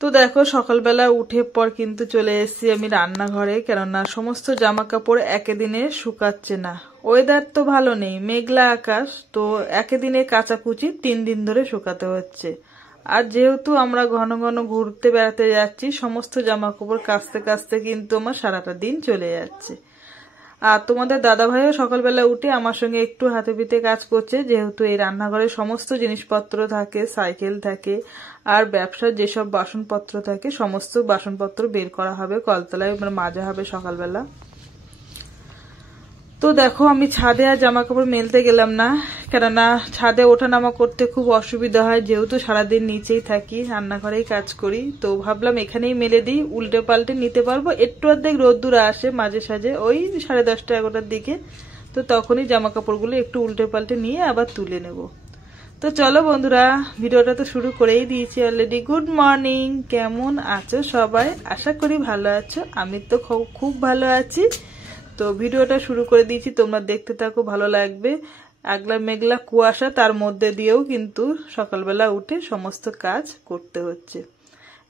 তো দেখো সকালবেলা উঠে পর কিন্তু চলে এসেছি আমি রান্নাঘরে, কেননা সমস্ত জামা কাপড় একে দিনে শুকাচ্ছে না। ওয়েদার তো ভালো নেই, মেঘলা আকাশ, তো একে দিনে কাচাকুচি 3 দিন ধরে শুকাতে হচ্ছে। আর যেহেতু আমরা ঘন ঘন ঘুরতে বেড়াতে যাচ্ছি, সমস্ত জামা কাপড় কাচতে কাচতে কিন্তু আমার সারাটা দিন চলে যাচ্ছে। আর তোমাদের দাদা ভাইও সকালবেলা উঠে আমার সঙ্গে একটু হাতে পিতে কাজ করছে, যেহেতু এই রান্নাঘরে সমস্ত জিনিসপত্র থাকে, সাইকেল থাকে, আর ব্যবসার যেসব বাসনপত্র থাকে সমস্ত বাসনপত্র বের করা হবে, কলতলায় মাজা হবে সকালবেলা। তো দেখো আমি ছাদে আর জামা কাপড় মেলতে গেলাম না, কেননা ছাদে ওঠা নামা করতে খুব অসুবিধা হয়, যেহেতু সারাদিন নিচেই থাকি, রান্নাঘরেই কাজ করি। তো ভাবলাম এখানেই মেলে দিই, উল্টে পাল্টে নিতে পারবো। একটু অর্ধেক রোদ্দুর আসে মাঝে সাঝে, ওই 10:30 11টার দিকে, তো তখনই জামা কাপড়গুলো একটু উল্টে পাল্টে নিয়ে আবার তুলে নেব। তো চলো বন্ধুরা, ভিডিওটা তো শুরু করেই দিয়েছি অলরেডি। গুড মর্নিং, কেমন আছো সবাই? আশা করি ভালো আছো, আমি তো খুব ভালো আছি। তো ভিডিওটা শুরু করে দিয়েছি, তোমরা দেখতে থাকো, ভালো লাগবে। আগলা মেঘলা কুয়াশা, তার মধ্যে দিয়েও কিন্তু সকালবেলা উঠে সমস্ত কাজ করতে হচ্ছে।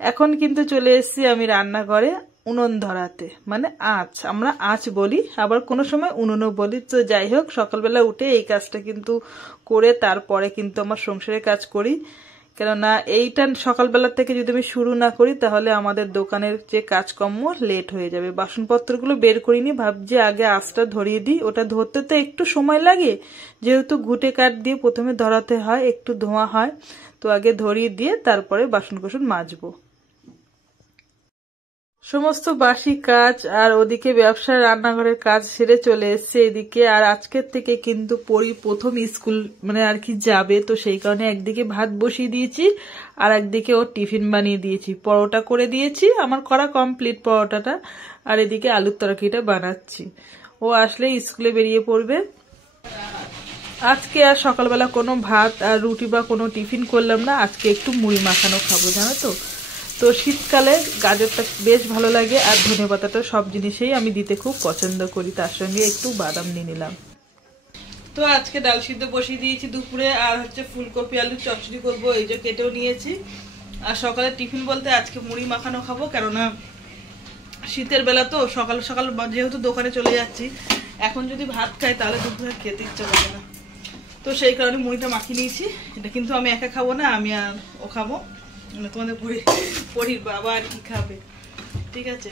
এখন কিন্তু চলে এসেছি আমি রান্নাঘরে উনুন ধরাতে, মানে আঁচ, আমরা আঁচ বলি, আবার কোনো সময় উনুনও বলি। তো যাই হোক, সকালবেলা উঠে এই কাজটা কিন্তু করে তারপরে কিন্তু আমার সংসারের কাজ করি, কেননা এইটা সকালবেলা থেকে যদি আমি শুরু না করি তাহলে আমাদের দোকানের যে কাজকর্ম লেট হয়ে যাবে। বাসনপত্রগুলো বের করিনি, ভাবছি আগে আঁচটা ধরিয়ে দিই, ওটা ধরতে তো একটু সময় লাগে, যেহেতু ঘুটে কাঠ দিয়ে প্রথমে ধরাতে হয়, একটু ধোঁয়া হয়, তো আগে ধরিয়ে দিয়ে তারপরে বাসন মাজবো। সমস্ত বাসি কাজ আর ওদিকে ব্যবসার রান্নাঘরের কাজ সেরে চলে এসছে এদিকে। আর আজকের থেকে কিন্তু পরি প্রথম স্কুল মানে আর কি যাবে, তো সেই কারণে একদিকে ভাত বসিয়ে দিয়েছি আর একদিকে ওর টিফিন বানিয়ে দিয়েছি, পরোটা করে দিয়েছি, আমার করা কমপ্লিট পরোটাটা, আর এদিকে আলুর তরকারিটা বানাচ্ছি। ও আসলে স্কুলে বেরিয়ে পড়বে। আজকে আর সকালবেলা কোনো ভাত আর রুটি বা কোনো টিফিন করলাম না, আজকে একটু মুড়ি মাখানো খাবো, জানো তো। তো শীতকালে গাজরটা বেশ ভালো লাগে, আর ধনেপাতাটা সব জিনিসেই আমি দিতে খুব পছন্দ করি, তার সঙ্গে একটু বাদাম নিয়ে নিলাম। তো আজকে ডাল সিদ্ধ বসিয়ে দিয়েছি দুপুরে, আর হচ্ছে ফুলকপি আলুর চচ্চড়ি করবো, এই যে কেটেও নিয়েছি। আর সকালে টিফিন বলতে আজকে মুড়ি মাখানো খাবো, কেননা শীতের বেলা তো সকাল সকাল যেহেতু দোকানে চলে যাচ্ছি, এখন যদি ভাত খাই তাহলে দুপুরে খেতে ইচ্ছা করবে না, তো সেই কারণে মুড়িটা মাখিয়ে নিয়েছি। এটা কিন্তু আমি একা খাবো না, আমি আর ও খাবো, তোমাদের পরির বাবা আর কি খাবে, ঠিক আছে।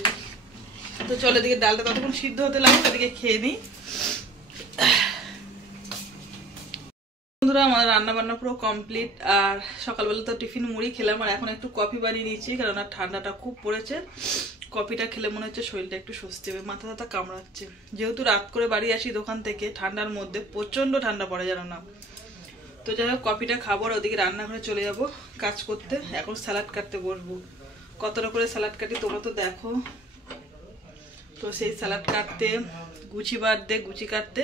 তো চলো এদিকে ডালটা ততক্ষণ সিদ্ধ হতে লাগবে, এদিকে খেয়ে নিই। বন্ধুরা আমার রান্না বান্না পুরো কমপ্লিট, আর সকালবেলা তো টিফিন মুড়ি খেলাম, আর এখন একটু কফি বানিয়ে নিয়েছি, কারণ ঠান্ডাটা খুব পড়েছে। কফিটা খেলে মনে হচ্ছে শরীরটা একটু স্বস্তি হবে, মাথা ব্যথা কামড়াচ্ছে, যেহেতু রাত করে বাড়ি আসি দোকান থেকে, ঠান্ডার মধ্যে প্রচন্ড ঠান্ডা পড়ে জানো না। তো যাই হোক কফিটা খাবো, আর ওদিকে রান্নাঘরে চলে যাব কাজ করতে। এখন স্যালাড কাটতে বসবো, কতটা করে স্যালাড কাটি তোমরা তো দেখো। তো সেই স্যালাড কাটতে গুচি বাঁধতে গুচি কাটতে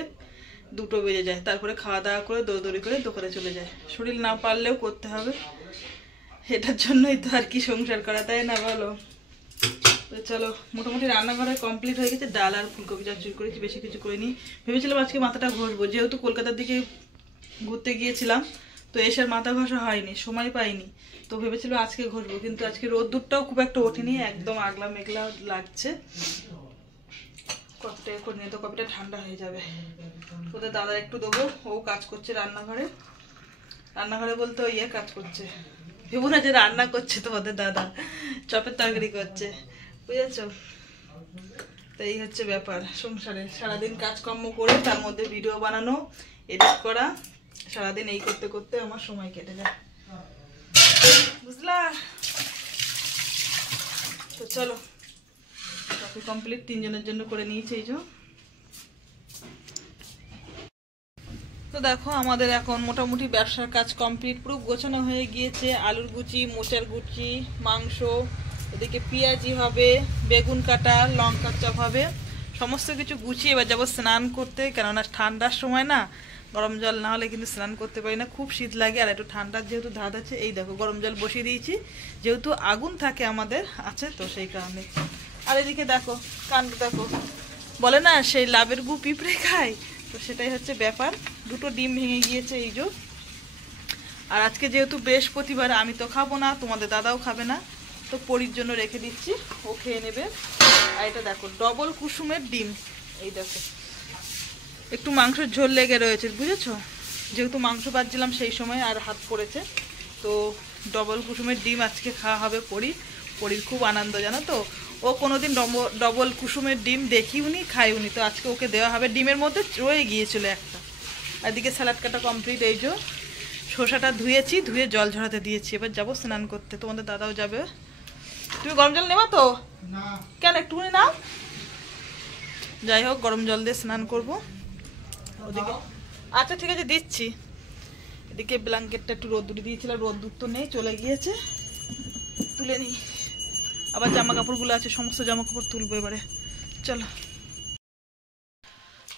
2টো বেজে যায়, তারপরে খাওয়া দাওয়া করে দৌড়দৌড়ি করে দোকানে চলে যায়। শরীর না পারলেও করতে হবে, এটার জন্যই তো আর কি সংসার করা, তাই না বলো। তো চলো, মোটামুটি রান্নাঘরে কমপ্লিট হয়ে গেছে, ডাল আর ফুলকপি চচ্চড়ি করেছি, বেশি কিছু করিনি। ভেবেছিলাম আজকে মাথাটা ঘষবো, যেহেতু কলকাতার দিকে ঘুরতে গিয়েছিলাম, তো এসে মাথা ঘষা হয়নি, সময় পাইনি, তো ভেবেছিলাম আজকে ঘষবো, কিন্তু আজকে রোদ্দুরটাও খুব একটা ওঠেনি, একদম আগলা মেঘলা লাগছে। কতটা করে নিয়ে তো কপিটা ঠান্ডা হয়ে যাবে। ওদের দাদা একটু দেবো, ও কাজ করছে রান্নাঘরে, রান্নাঘরে বলতে ওই কাজ করছে, ভেবো না যে রান্না করছে, তোমাদের দাদা চপের তরকারি করছে, বুঝেছো। তো এই হচ্ছে ব্যাপার সংসারে, সারাদিন কাজকর্ম করে তার মধ্যে ভিডিও বানানো, এডিট করা, সারাদিন এই করতে করতে আমার সময় কেটে যায়, বুঝলা। তো চলো, কফি কমপ্লিট, 3জনের জন্য করে নিয়েছি এই যে। তো দেখো আমাদের এখন মোটামুটি ব্যবসার কাজ কমপ্লিট, পুরো গোছানো হয়ে গিয়েছে। আলুর গুচি, মোচার গুচি, মাংস, ওদিকে পেঁয়াজি হবে, বেগুন কাটা, লঙ্কা চপ হবে, সমস্ত কিছু গুছিয়ে এবার যাবো স্নান করতে, কেননা ঠান্ডার সময় না, গরম জল না হলে কিন্তু স্নান করতে পারি না, খুব শীত লাগে, আর একটু ঠান্ডার যেহেতু ধাত আছে, এই দেখো গরম জল বসিয়ে দিয়েছি, যেহেতু আগুন থাকে আমাদের আছে, তো সেই কারণে। আর এদিকে দেখো কাণ্ড দেখো, বলে না সেই লাভের গু পিঁপড়ে খায়, তো সেটাই হচ্ছে ব্যাপার। 2টো ডিম ভেঙে গিয়েছে এই যে। আর আজকে যেহেতু বৃহস্পতিবার, আমি তো খাবো না, তোমাদের দাদাও খাবে না, তো পরির জন্য রেখে দিচ্ছি, ও খেয়ে নেবে। আর এটা দেখো ডবল কুসুমের ডিম, এই দেখো একটু মাংসের ঝোল লেগে রয়েছে বুঝেছো, যেহেতু মাংস বাজছিলাম সেই সময় আর হাত পড়েছে, তো ডবল কুসুমের ডিম আজকে খাওয়া হবে পরির খুব আনন্দ জানো তো, ও কোনোদিন ডবল কুসুমের ডিম দেখিওনি খাইওনি, তো আজকে ওকে দেওয়া হবে। ডিমের মধ্যে রয়ে গিয়েছিল একটা। আর এদিকে স্যালাড কাটা কমপ্লিট, এই যে শসাটা ধুয়েছি, ধুয়ে জল ঝরাতে দিয়েছি, এবার যাবো স্নান করতে, তোমাদের দাদাও যাবে। তুমি গরম জল নেবা তো? কেন একটুখানি নাও। যাই হোক গরম জল দিয়ে স্নান করবো ওদিকে। আচ্ছা ঠিক আছে দিচ্ছি। এদিকে ব্ল্যাঙ্কেটটা একটু রোদ্দুর দিয়েছিলাম, রোদ্দুর তো নেই, চলে গিয়েছে, তুলে নিই। আবার জামা কাপড়গুলো আছে, সমস্ত জামা কাপড় তুলবো এবারে, চলো।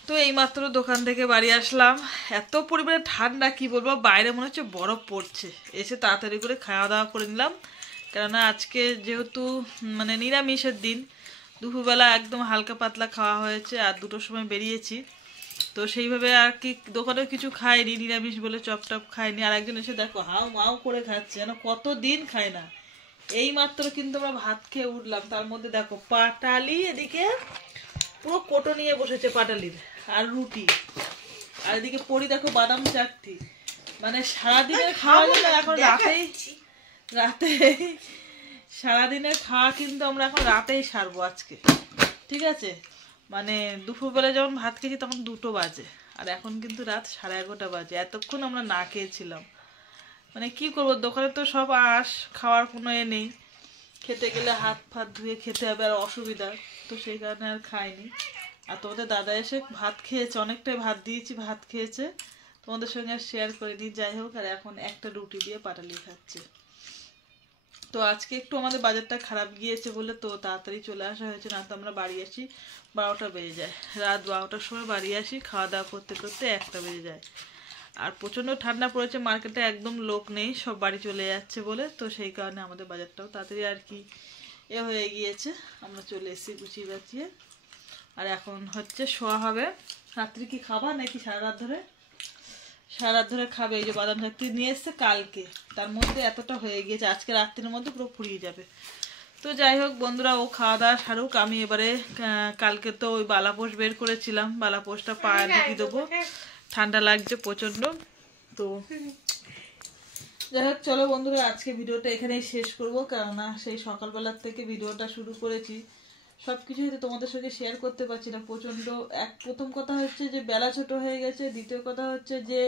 তো এইমাত্র দোকান থেকে বাড়ি আসলাম, এত পরিমাণে ঠান্ডা কি বলবো, বাইরে মনে হচ্ছে বরফ পড়ছে। এসে তাড়াতাড়ি করে খাওয়া দাওয়া করে নিলাম, কেননা আজকে যেহেতু মানে নিরামিষের দিন, দুপুরবেলা একদম হালকা পাতলা খাওয়া হয়েছে, আর 2টোর সময় বেরিয়েছি, তো সেইভাবে আর কি দোকানেও কিছু খাইনি, নিরামিষ বলে চপ টপ খাইনি। আর একজন এসে দেখো হাও মাও করে খাচ্ছে, যেন কতদিন খায় না। এই মাত্র কিন্তু আমরা ভাত খেয়ে উঠলাম, তার মধ্যে দেখো পাটালি এদিকে পুরো কোটো নিয়ে বসেছে পাটালির, আর রুটি, আর এদিকে পরি দেখো বাদাম চাটতি। মানে সারাদিনের খাওয়া যেন এখন রাতে সারাদিনের খাওয়া কিন্তু আমরা এখন রাতেই সারবো আজকে, ঠিক আছে। মানে দুপুরবেলা যখন ভাত খেয়েছি তখন 2টো বাজে, আর এখন কিন্তু রাত 11:30 বাজে, এতক্ষণ আমরা না খেয়েছিলাম। মানে কি করবো, দোকানে তো সব খাওয়ার কোনো নেই, খেতে গেলে হাত ফাত ধুয়ে খেতে হবে, আর অসুবিধা, তো সেই কারণে আর খাইনি। আর তোমাদের দাদা এসে ভাত খেয়েছে, অনেকটাই ভাত দিয়েছি, ভাত খেয়েছে, তোমাদের সঙ্গে আর শেয়ার করিনি। যাই হোক, আর এখন একটা রুটি দিয়ে পাটালি খাচ্ছে। তো আজকে একটু আমাদের বাজারটা খারাপ গিয়েছে বলে তো তাড়াতাড়ি চলে আসা হয়েছে, না তো আমরা বাড়ি আসি 12টা বেজে যায়, রাত 12টার সময় বাড়ি আসি, খাওয়া দাওয়া করতে করতে 1টা বেজে যায়। আর প্রচণ্ড ঠান্ডা পড়েছে, মার্কেটে একদম লোক নেই, সব বাড়ি চলে যাচ্ছে বলে, তো সেই কারণে আমাদের বাজারটাও তাড়াতাড়ি আর কি হয়ে গিয়েছে, আমরা চলে এসেছি গুছিয়ে বাঁচিয়ে। আর এখন হচ্ছে শোয়া হবে। রাত্রি কি খাবা নাকি সারা রাত ধরে? সারা রাত ধরে খাবে। এই যে বাদাম চাকতি নিয়ে এসছে কালকে, তার মধ্যে এতটা হয়ে গিয়েছে, আজকে রাত্রির মধ্যে পুরো ফুরিয়ে যাবে। তো যাই হোক বন্ধুরা, ও খাওয়া দাওয়া সারুক, আমি এবারে কালকে তো ওই বালাপোষ বের করেছিলাম, বালাপোষটা পায়ে ঢুকিয়ে দেবো, ঠান্ডা লাগছে প্রচন্ড। তো যাই হোক চলো বন্ধুরা, আজকে ভিডিওটা এখানেই শেষ করবো, কেননা সেই সকালবেলার থেকে ভিডিওটা শুরু করেছি, সবকিছু হয়তো তোমাদের সঙ্গে শেয়ার করতে পারছি না, প্রচন্ড প্রথম কথা হচ্ছে যে বেলা ছোট হয়ে গেছে, দ্বিতীয় কথা হচ্ছে যে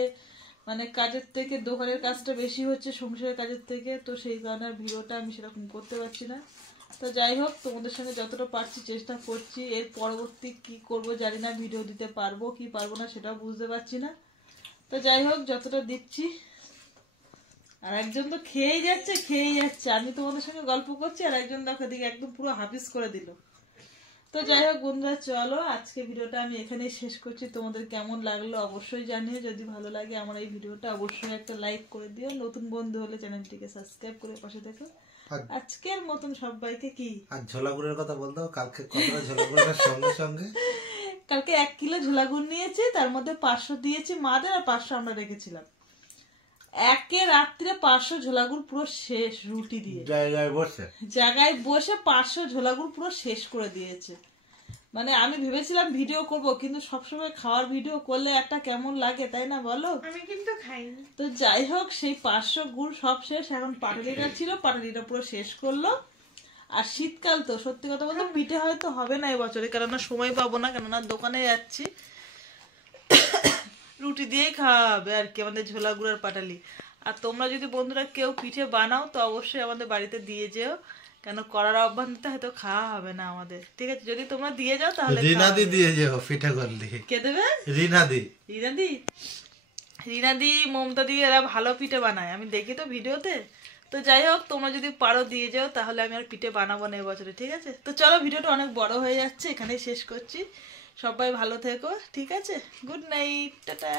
মানে কাজের থেকে দোকানের কাজটা বেশি হচ্ছে সংসারের কাজের থেকে, তো সেই কারণে ভিডিওটা আমি সেরকম করতে পারছি না। তো যাই হোক, তোমাদের সঙ্গে যতটা পারছি চেষ্টা করছি, এর পরবর্তী কি করব জানি না, ভিডিও দিতে পারবো কি পারবো না সেটাও বুঝতে পারছি না। তো যাই হোক যতটা দিচ্ছি। আর একজন তো খেয়েই যাচ্ছে, আমি তোমাদের সঙ্গে গল্প করছি, আর একজন দেখো দিকে একদম পুরো হাফিস করে দিল। তো যাই হোক বন্ধুরা, চলো আজকে ভিডিওটা আমি এখানেই শেষ করছি। তোমাদের কেমন লাগলো অবশ্যই জানিও, যদি ভালো লাগে আমার এই ভিডিওটা অবশ্যই একটা লাইক করে দিও, নতুন বন্ধু হলে চ্যানেলটিকে সাবস্ক্রাইব করে পাশে দেখো। আজকের মতন সবাইকে কি আর ঝোলাগুড়ের কথা বলতো, কালকে কতটা ঝোলাগুড়ের সঙ্গে সঙ্গে কালকে 1 কিলো ঝোলাগুড় নিয়েছে, তার মধ্যে 500 দিয়েছি মাদের, আর 500 আমরা রেখেছিলাম। একে রাত্রে 500 ঝোলাগুড় পুরো শেষ, রুটি দিয়ে জায়গায় বসে 500 ঝোলাগুড় পুরো শেষ করে দিয়েছে। মানে আমি ভেবেছিলাম ভিডিও করব, কিন্তু সবসময় খাওয়ার ভিডিও করলে একটা কেমন লাগে, তাই না বলো? আমি কিন্তু খাইনি। তো যাই হোক, সেই 500 গুড় সব শেষ, এখন পাটালিটা ছিল, পাটালিটা পুরো শেষ করলো। আর শীতকাল তো সত্যি কথা বলতে পিঠে হয়তো হবে না এবছরে, কেননা সময় পাবো না, কেননা দোকানে যাচ্ছি, রুটি দিয়েই খাওয়া হবে আর কি, আমাদের ঝোলা গুড়ার পাটালি। আর তোমরা যদি বন্ধুরা কেউ পিঠে বানাও তো অবশ্যই আমাদের বাড়িতে দিয়ে যেও, কেন করার অভ্যাসটা হয়তো খাওয়া হবে না আমাদের, ঠিক আছে? যদি তোমরা দিয়ে যাও তাহলে রিনাদি দিয়ে যাও পিঠে করলে। কে দেবে? রিনাদি মমতা দি এরা ভালো পিঠে বানায়, আমি দেখি তো ভিডিওতে। তো যাই হোক, তোমরা যদি পারো দিয়ে যাও, তাহলে আমি আর পিঠে বানাবো না এবছরে, ঠিক আছে? তো চলো, ভিডিওটা অনেক বড় হয়ে যাচ্ছে, এখানেই শেষ করছি। সবাই ভালো থেকো, ঠিক আছে? Good night, tata.